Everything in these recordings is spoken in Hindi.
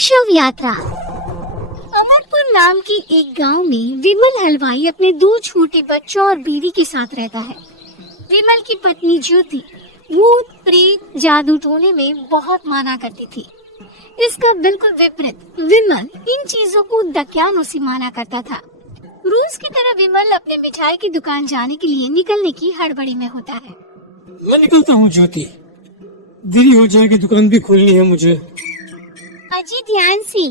शव यात्रा। अमरपुर नाम के एक गांव में विमल हलवाई अपने 2 छोटे बच्चों और बीवी के साथ रहता है। विमल की पत्नी ज्योति भूत प्रेत जादू टोने में बहुत माना करती थी। इसका बिल्कुल विपरीत विमल इन चीजों को दकियानों से माना करता था। रोज की तरह विमल अपने मिठाई की दुकान जाने के लिए निकलने की हड़बड़ी में होता है। मैं निकलता हूँ ज्योति, देरी हो जाएगी, दुकान भी खोलनी है मुझे। अजी ध्यान से,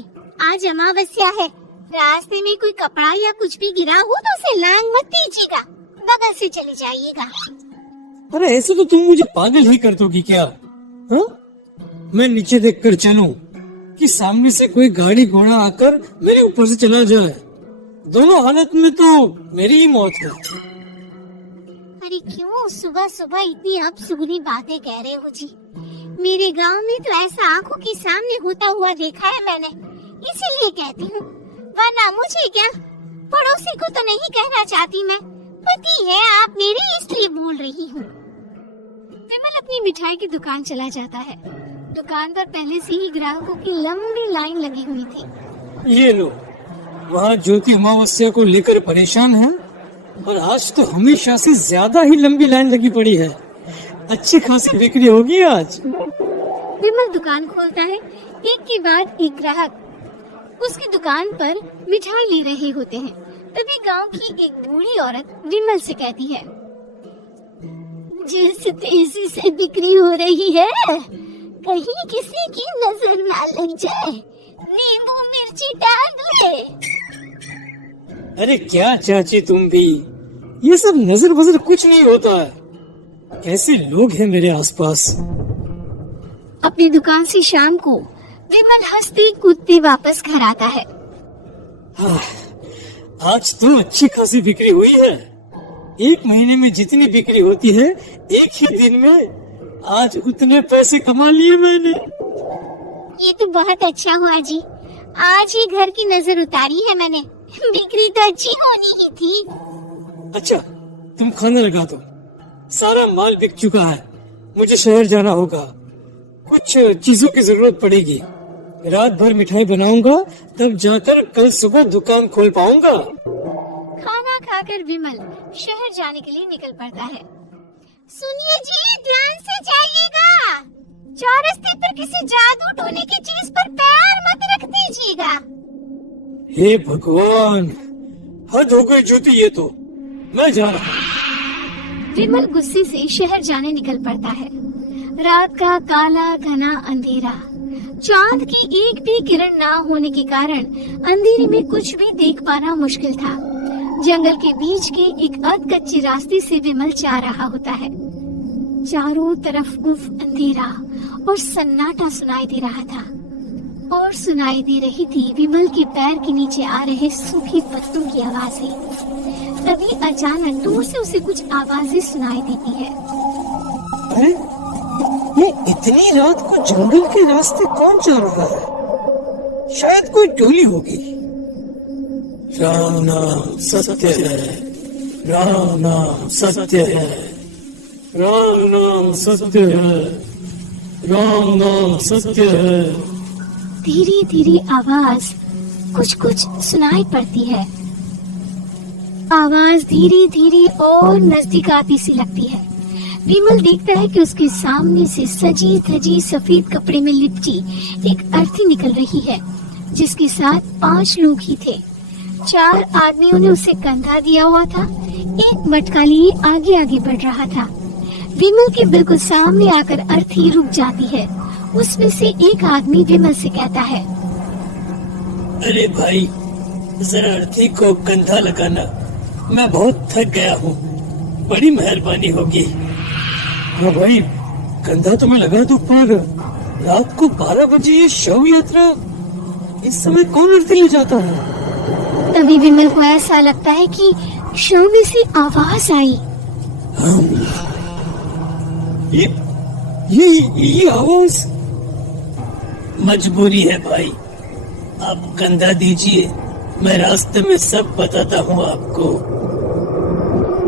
आज अमावस्या है। रास्ते में कोई कपड़ा या कुछ भी गिरा हो तो उसे लांग मत दीजिएगा, बगल से चले जाइएगा। अरे ऐसे तो तुम मुझे पागल ही कर दोगी क्या? हा? मैं नीचे देखकर चलूं कि सामने से कोई गाड़ी घोड़ा आकर मेरे ऊपर से चला जाए? दोनों हालत में तो मेरी ही मौत है। अरे क्यों सुबह सुबह इतनी अपसुगनी बातें कह रहे हो जी? मेरे गांव में तो ऐसा आंखों के सामने होता हुआ देखा है मैंने, इसीलिए कहती हूँ। वरना मुझे क्या, पड़ोसी को तो नहीं कहना चाहती मैं, पति है आप मेरे इसलिए बोल रही हूँ। विमल अपनी मिठाई की दुकान चला जाता है। दुकान पर पहले से ही ग्राहकों की लंबी लाइन लगी हुई थी। ये लो, वहाँ ज्योति अमावस्या को लेकर परेशान है और आज तो हमेशा से ज्यादा ही लंबी लाइन लगी पड़ी है। अच्छी खासी बिक्री होगी आज। विमल दुकान खोलता है। एक के बाद एक ग्राहक उसकी दुकान पर मिठाई ले रहे होते हैं। तभी गांव की एक बूढ़ी औरत विमल से कहती है, जिस तेजी से बिक्री हो रही है, कहीं किसी की नजर ना लग जाए, नींबू मिर्ची डाल दे। अरे क्या चाची तुम भी, ये सब नजर बजर कुछ नहीं होता है। कैसे लोग हैं मेरे आसपास। अपनी दुकान से शाम को विमल हंसते कूदते वापस घर आता है। आज तो अच्छी खासी बिक्री हुई है। एक महीने में जितनी बिक्री होती है, एक ही दिन में आज उतने पैसे कमा लिए मैंने। ये तो बहुत अच्छा हुआ जी, आज ही घर की नजर उतारी है मैंने। बिक्री तो अच्छी होनी ही थी। अच्छा तुम खाना लगा दो, सारा माल बिक चुका है। मुझे शहर जाना होगा, कुछ चीजों की जरूरत पड़ेगी। रात भर मिठाई बनाऊंगा, तब जाकर कल सुबह दुकान खोल पाऊंगा। खाना खाकर विमल शहर जाने के लिए निकल पड़ता है। सुनिए जी, ध्यान से जाइएगा। चौरस्ते पर किसी जादू टोने की चीज पर पैर मत रख दीजिएगा। हे भगवान, हद हो गई ज्योति, ये तो मैं जा रहा हूँ। विमल गुस्से से शहर जाने निकल पड़ता है। रात का काला घना अंधेरा, चांद की एक भी किरण ना होने के कारण अंधेरे में कुछ भी देख पाना मुश्किल था। जंगल के बीच के एक अध कच्चे रास्ते से विमल जा रहा होता है। चारों तरफ गुफ अंधेरा और सन्नाटा सुनाई दे रहा था, और सुनाई दे रही थी विमल के पैर के नीचे आ रहे सूखे पत्तों की आवाजें। तभी अचानक दूर से उसे कुछ आवाजें सुनाई देती है। अरे ये इतनी रात को जंगल के रास्ते कौन जा रहा है? शायद कोई टोली होगी। राम नाम सत्य है, राम नाम सत्य है, राम नाम सत्य है, राम नाम सत्य है। धीरे धीरे आवाज कुछ कुछ सुनाई पड़ती है। आवाज धीरे धीरे और नजदीक आती सी लगती है। विमल देखता है कि उसके सामने से सजी धजी सफेद कपड़े में लिपटी एक अर्थी निकल रही है, जिसके साथ 5 लोग ही थे। 4 आदमियों ने उसे कंधा दिया हुआ था। एक मटका लिए आगे आगे बढ़ रहा था। विमल के बिल्कुल सामने आकर अर्थी रुक जाती है। उसमें से एक आदमी विमल से कहता है, अरे भाई, जरा अर्थी को कंधा लगाना, मैं बहुत थक गया हूँ, बड़ी मेहरबानी होगी। हाँ भाई, कंधा तो मैं लगा दूं, पर रात को 12 बजे ये शव यात्रा, इस समय कौन अर्थी ले जाता है? तभी विमल को ऐसा लगता है कि शव में से आवाज आई। ये आवाज। मजबूरी है भाई, आप कंधा दीजिए, मैं रास्ते में सब बताता हूँ आपको।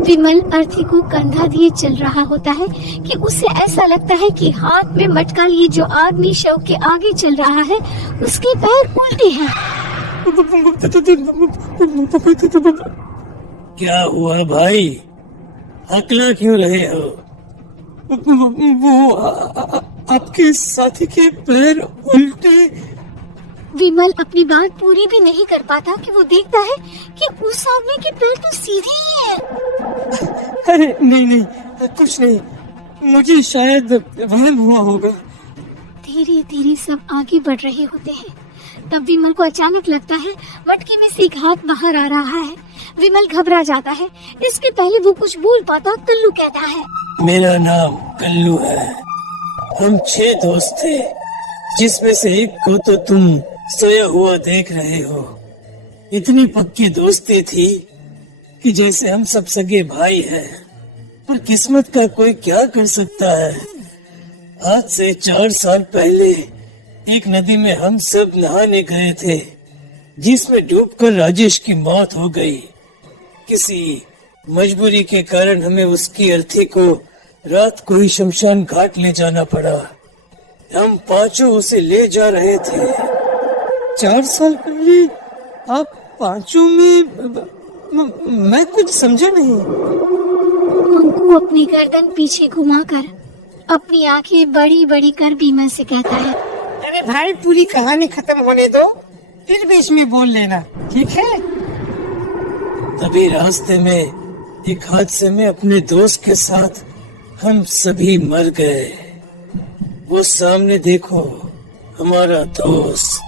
विमल अर्थी को कंधा दिए चल रहा होता है कि उसे ऐसा लगता है कि हाथ में मटका लिए जो आदमी शव के आगे चल रहा है उसके पैर उल्टे हैं। क्या हुआ भाई, हकला क्यों रहे हो? वो आपके साथी के पैर उल्टे। विमल अपनी बात पूरी भी नहीं कर पाता कि वो देखता है कि उस आदमी के पैर तो सीधे ही हैं। अरे नहीं, कुछ नहीं, मुझे शायद वहम हुआ होगा। धीरे धीरे सब आगे बढ़ रहे होते हैं। तब विमल को अचानक लगता है मटके में से एक हाथ बाहर आ रहा है। विमल घबरा जाता है। इसके पहले वो कुछ बोल पाता, कल्लू कहता है, मेरा नाम कल्लू है। हम 6 दोस्त थे, जिसमें से एक को तो तुम सोया हुआ देख रहे हो। इतनी पक्की दोस्ती थी कि जैसे हम सब सगे भाई हैं। पर किस्मत का कोई क्या कर सकता है। आज से 4 साल पहले एक नदी में हम सब नहाने गए थे, जिसमें डूबकर राजेश की मौत हो गई। किसी मजबूरी के कारण हमें उसकी अर्थी को रात को ही शमशान घाट ले जाना पड़ा। हम 5 उसे ले जा रहे थे। 4 साल पहले आप 5 में मैं कुछ समझा नहीं। मंकू अपनी गर्दन पीछे घुमाकर अपनी आंखें बड़ी बड़ी कर विमल से कहता है, अरे भाई, पूरी कहानी खत्म होने दो, फिर बीच में बोल लेना, ठीक है? तभी रास्ते में एक हादसे में अपने दोस्त के साथ हम सभी मर गए। वो सामने देखो, हमारा दोस्त।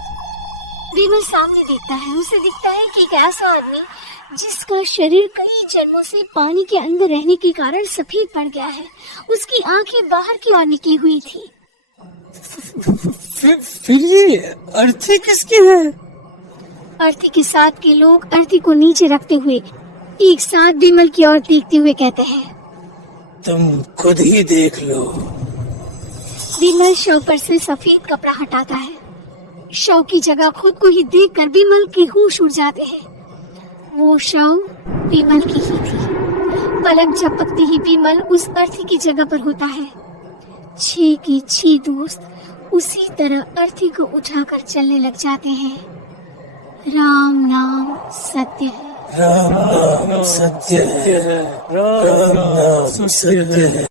विमल सामने देखता है। उसे दिखता है कि एक ऐसा आदमी जिसका शरीर कई जन्मों से पानी के अंदर रहने के कारण सफेद पड़ गया है। उसकी आंखें बाहर की ओर निकली हुई थी। फिर ये अर्थी किसकी है? अर्थी के साथ के लोग अर्थी को नीचे रखते हुए एक साथ विमल की ओर देखते हुए कहते हैं, तुम खुद ही देख लो। विमल शव पर से सफेद कपड़ा हटाता है। शव की जगह खुद को ही देखकर विमल के होश उड़ जाते हैं। वो शव विमल की ही थी। पलक झपकते ही विमल उस अर्थी की जगह पर होता है। 6 के 6 दोस्त उसी तरह अर्थी को उठाकर चलने लग जाते हैं। राम नाम सत्य है। राम नाम सत्य है। राम नाम सत्य है।